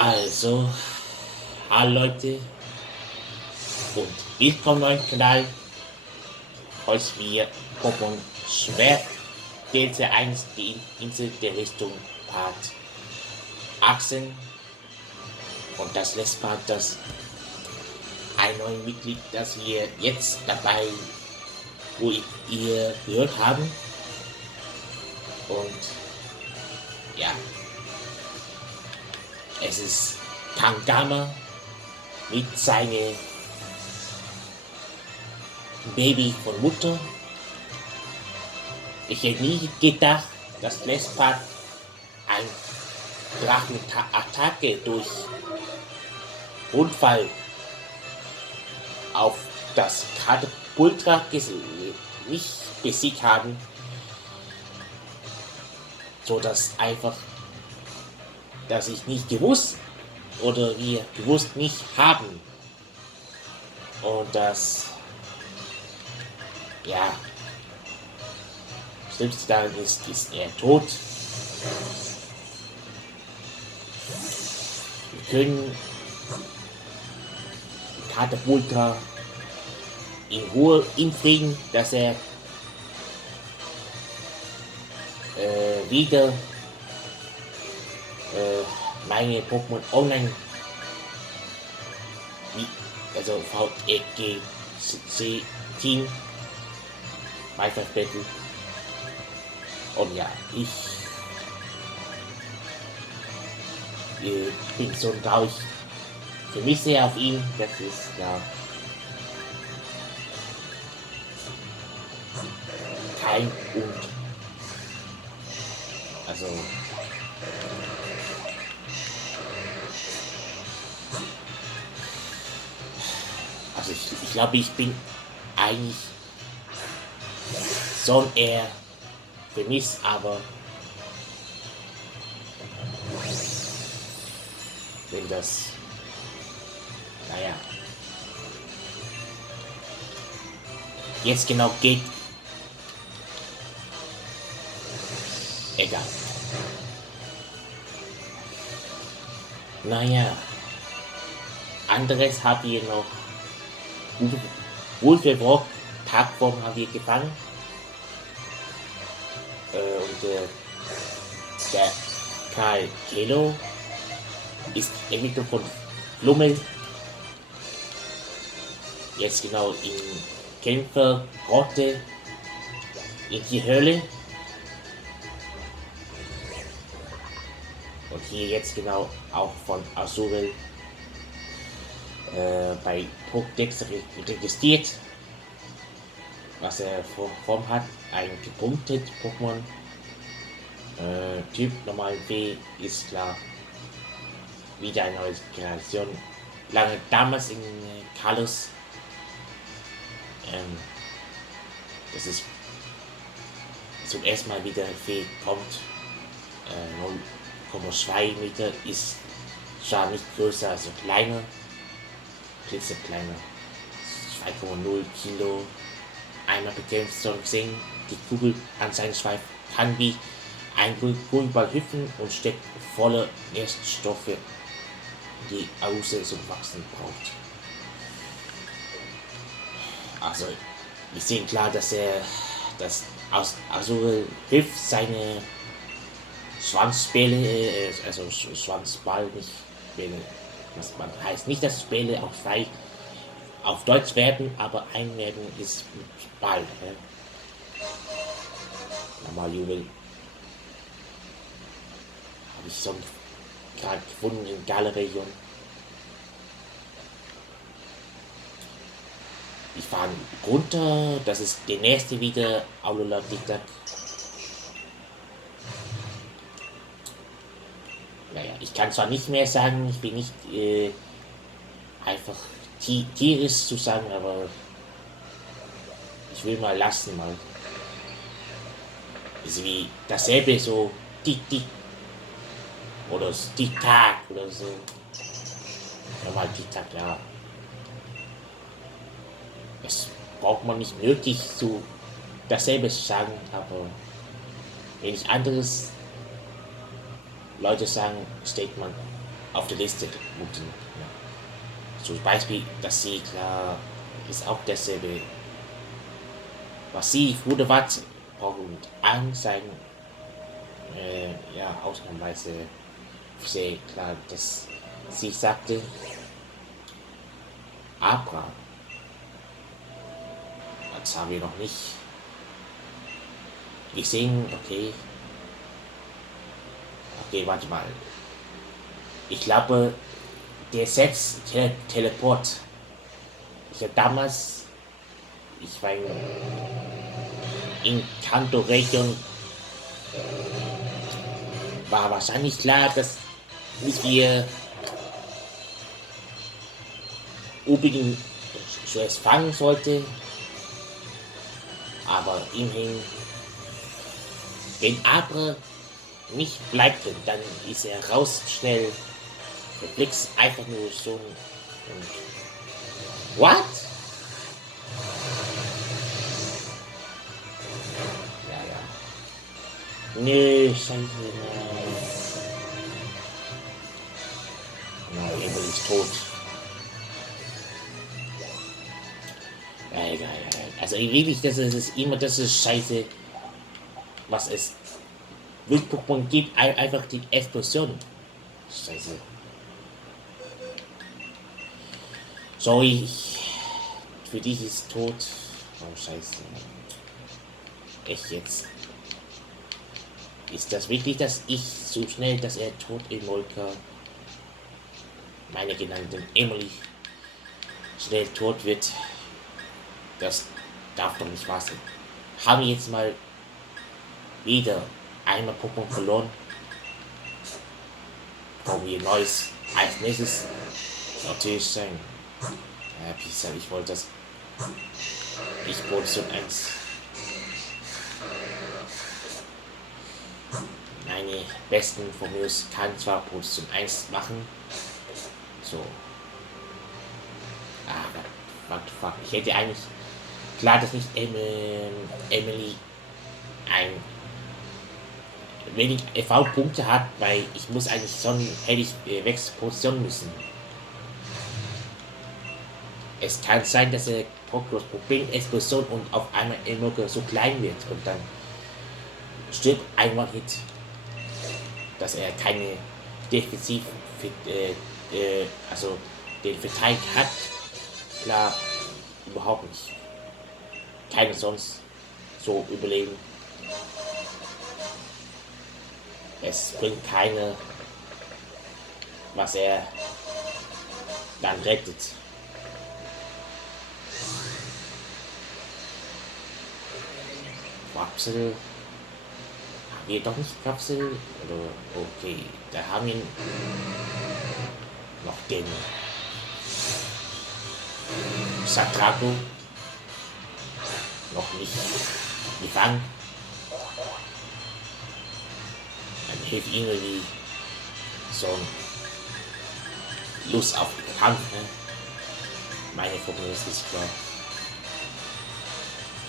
Also, hallo Leute und willkommen auf meinem Kanal. Heute wir Pokémon Schwert DLC 1, die Insel der Rüstung Part 18. Und das letzte Mal das ein neues Mitglied, das wir jetzt dabei, wo ihr gehört haben. Und ja, es ist Tangama mit seinem Baby von Mutter. Ich hätte nie gedacht, dass Lespat ein Drachenattacke durch Unfall auf das Katapultra nicht besiegt haben, so dass einfach, dass ich nicht gewusst oder wir gewusst nicht haben und das ja Schlimmste daran ist er tot. Wir können Katapultra in Ruhe in Frieden, dass er wieder meine Pokémon online, also VEGC Team weiter Battle. Und ja, ich bin so traurig, vermisse auf ihn, das ist ja kein und also ich glaube, ich bin eigentlich so eher vermisst, aber wenn das, naja, jetzt genau geht, egal. Naja, anderes habt ihr noch. Wohlverbrochen, Tagform haben wir gefangen. Und der Karl Kelo ist Entwicklung von Flummel. Jetzt genau in Kämpfe, Rotte, in die Hölle. Und hier jetzt genau auch von Azurel bei Pokédex registriert, was er Form hat, ein gepunktet Pokémon. Typ normal B ist klar, wieder eine neue Generation. Lange damals in Kalos, das ist zum ersten Mal wieder Fee kommt. 0,2 Meter ist zwar nicht größer, also kleiner, klitzekleiner, 2,0 Kilo. Einmal bekämpft soll sehen, die Kugel an seinem Schweif kann wie ein Gummiball hüpfen und steckt voller Nährstoffe, die Außer zum Wachsen braucht. Also, wir sehen klar, dass er das aus Azure hilft, seine Schwanzbälle, also Schwanzball, nicht Bälle, was man heißt nicht, dass Bälle auch frei auf Deutsch werden, aber einwerden ist mit Ball. Ne? Nochmal Jubel. Habe ich so gerade gefunden in Galar Region. Ich fahre runter, das ist der nächste wieder Aulula Diktat. Naja, ich kann zwar nicht mehr sagen, ich bin nicht einfach tierisch zu sagen, aber ich will mal lassen mal. Ist wie dasselbe so Tick oder Tick-Tack oder so. Normal Tick-Tack, ja. Es braucht man nicht nötig zu dasselbe zu sagen, aber wenn ich anderes Leute sagen, Statement, auf der Liste unten. Ja. Zum Beispiel, dass sie klar ist auch dasselbe. Was sie gute Watt und an sein, ja, ausnahmsweise sehr klar, dass sie sagte, Abra, das haben wir noch nicht gesehen, okay. Okay, warte mal. Ich glaube, der setzt Teleport. Ich habe damals, ich war in Kanal Region, war wahrscheinlich klar, dass nicht wir unbedingt zuerst fangen sollte. Aber immerhin, wenn Abre nicht bleibt, dann ist er raus schnell. Der Blick ist einfach nur so und what? Ja, ja. Nö, scheiße. Nein, Emelie ist tot. Ja, egal. Also wirklich, das ist immer das ist scheiße, was es mit Pokémon gibt, einfach die Explosion. Scheiße. Sorry, für dich ist tot. Oh scheiße. Echt jetzt. Ist das wirklich, dass ich so schnell, dass er tot in Molka, meine genannten Emelie, schnell tot wird? Das darf doch nicht wahr sein. Haben wir jetzt mal wieder einmal Pokémon verloren? Brauchen wir Neues als nächstes? Natürlich sein. Ja, Pisa, ich wollte das. Ich Position 1. Meine besten von mir kann zwar Position 1 machen. So. Ah, fuck. Ich hätte eigentlich. Klar, dass nicht Emelie ein wenig EV-Punkte hat, weil ich muss eigentlich schon, hätte ich wechseln müssen. Es kann sein, dass er Brockoloss Problem Explosion und auf einmal Emelie so klein wird und dann stirbt einmal hit, dass er keine Defensiv, also den Verteidigung hat. Klar, überhaupt nicht. Keine sonst so überleben. Es bringt keine, was er dann rettet. Kapsel. Haben wir doch nicht Kapsel? Oder okay, da haben wir noch den Satrago. Noch nicht gefangen. Dann hilft ihnen wie so Lust auf den Kampf. Ne? Meine Formel ist klar.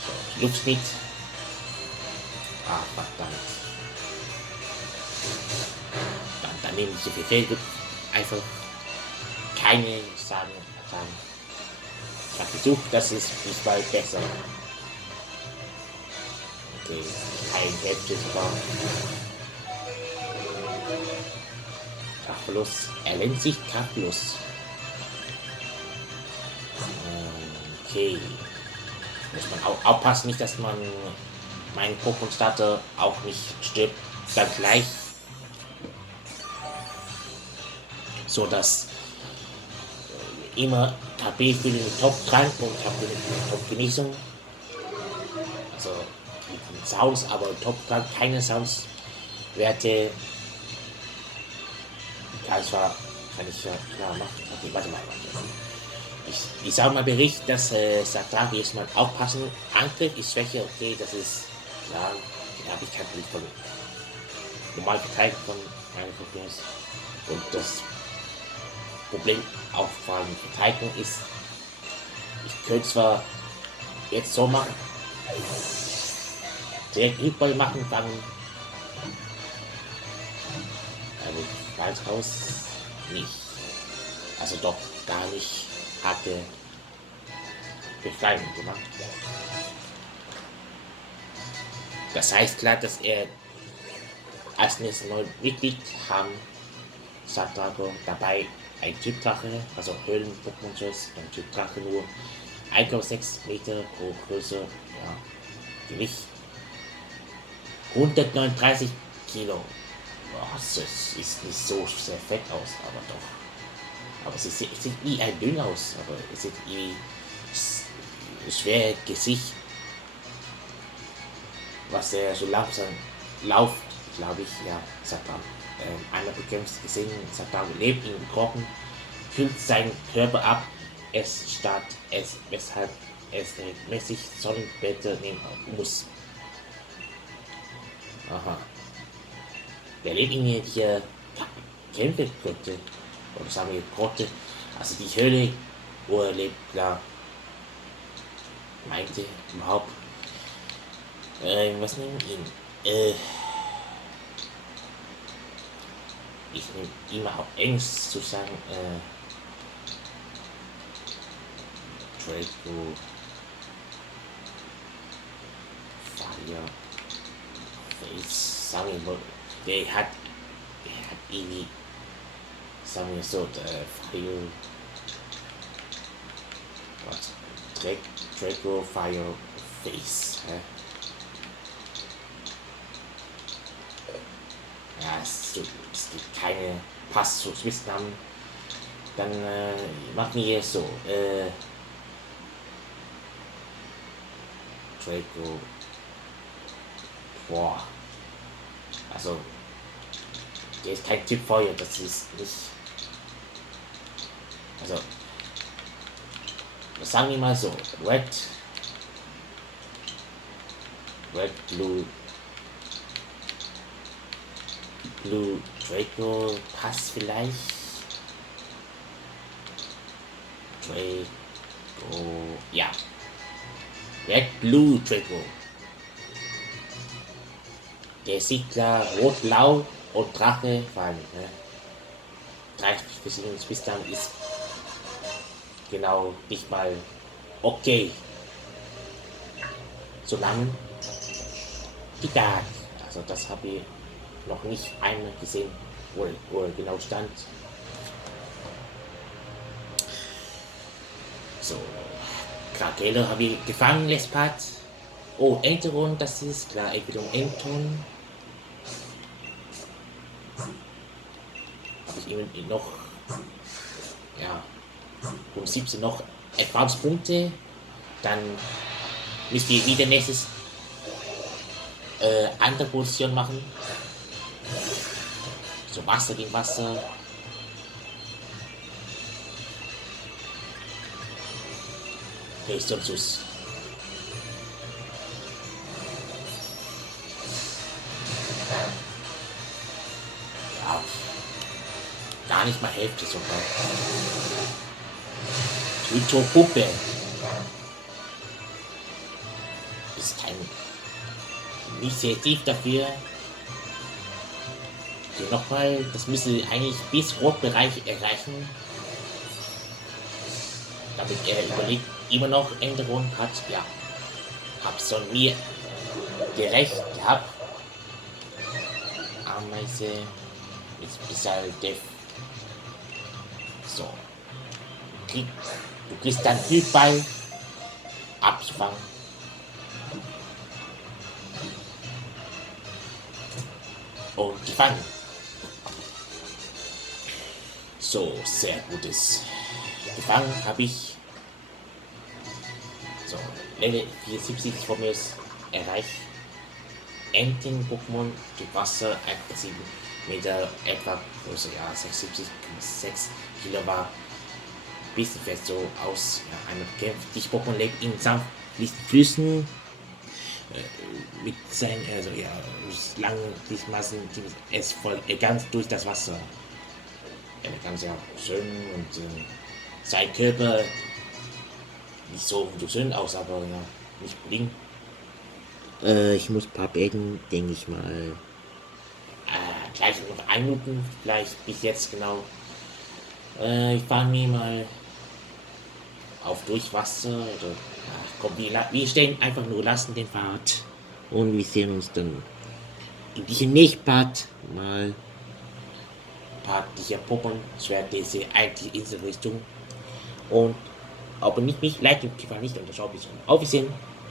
So, Luftschnitt. Ah, verdammt. Dann nehme ich so viel Feld. Einfach keine Sagen. Ich habe versucht, das ist nicht mal besser. Okay, ein Hälfte war. Kraftverlust. Er nennt sich Kraftverlust. Okay. Muss man auch aufpassen, nicht, dass man meinen Pokémon-Starter auch nicht stirbt. Dann gleich. So dass immer KP für den Top-Trank und KP für die Top-Genesung. Also mit Sounds, aber Top-Trank keine Sounds-Werte. Kann ich ja machen. Okay, warte mal. Ich sage mal Bericht, dass Satragi jetzt mal aufpassen. Angriff ist Schwäche, okay, das ist klar. Da habe ich kein Bild von normal verteilt von meinen Problems. Und das Problem auch von Verteidigung ist, ich könnte zwar jetzt so machen, direkt Rückball machen, dann falsch raus. nicht. Also doch gar nicht hatte Gefallen gemacht. Das heißt klar, dass er als nächstes neue Mitglied haben, sagt Drago, dabei ein Typ-Drache, also Höhlen-Pokémon-Schuss, ein Typ-Drache nur 1,6 Meter pro Größe, ja, Gewicht 139 Kilo. Boah, das ist nicht so sehr fett aus, aber doch. Aber es sieht wie ein dünn aus, aber es sieht wie schwer Gesicht, was er so langsam läuft, glaube ich, ja, sagt er. Einmal bekämpft gesehen, sagt er, lebt in Krochen, kühlt seinen Körper ab, es starrt es, weshalb es regelmäßig Sonnenbäder nehmen muss. Aha. Der lebt in hier Kämpfe-Grotte, oder sagen wir Grotte, also die Höhle, wo er lebt, klar. Meinte überhaupt, was nehmen ihn? Ich nehme immer auf Englisch zu sagen, Draco Fire Face, sagen wir mal, der hat irgendwie, sagen wir so, Fire, was, Draco Fire Face, ja, es gibt keine Pass zu Spitznamen. Dann machen wir so, Draco, boah, also der ist kein Typ Feuer, das ist nicht, also sagen wir mal so, Red, Blue Draco passt vielleicht. Draco, ja. Red Blue Draco. Der sieht klar rot-blau und Drache fallen. Ne? 30 verschiedene Spitznamen ist genau nicht mal okay. Solange die Daten, also das habe ich noch nicht einmal gesehen, wo genau stand. So, Krakele habe ich gefangen, Lespat. Oh, Enteron, das ist klar, Entwicklung Enton. Habe ich eben noch, ja, um 17 noch Erfahrungspunkte. Dann müsst ihr wieder nächstes andere Position machen. So Wasser gegen Wasser. Sus. Ja, gar nicht mal Hälfte sogar. Puppe. Ist kein nicht sehr tief dafür. Hier nochmal, das müsste eigentlich bis Rotbereich erreichen. Damit er überlegt, immer noch Änderungen hat. Ja, hab's von mir gerecht gehabt. Ameise ist Spezial Def. So. Du kriegst dann Hilfball abzufangen. Und gefangen. So, sehr gutes. Gefangen habe ich. So, Level 74 von mir ist erreicht. Enten-Pokémon, Typ Wasser, 1,7 Meter, etwa Größe, ja, 76,6 Kilo war. Bisschen fest so aus, ja, einmal bekämpft. Die Pokémon lebt in sanften Flüssen. Mit seinen, also ja, langen Gliedmaßen, es voll ganz durch das Wasser. Er kann sehr schön und sein Körper nicht so schön aus, aber ja, nicht bling. Ich muss ein paar Bägen, denke ich mal, gleich noch 1 Minuten, vielleicht bis jetzt genau. Ich fahre mir mal auf Durchwasser oder. Ach, komm, wir stehen einfach nur, lassen den Pfad. Und wir sehen uns dann in diesem Nicht-Part mal ein paar dieser Puppen, Schwert DLC, Die Insel der Rüstung. Und abonniert mich, like und gefallen nicht und das auch bis zum Auf Wiedersehen.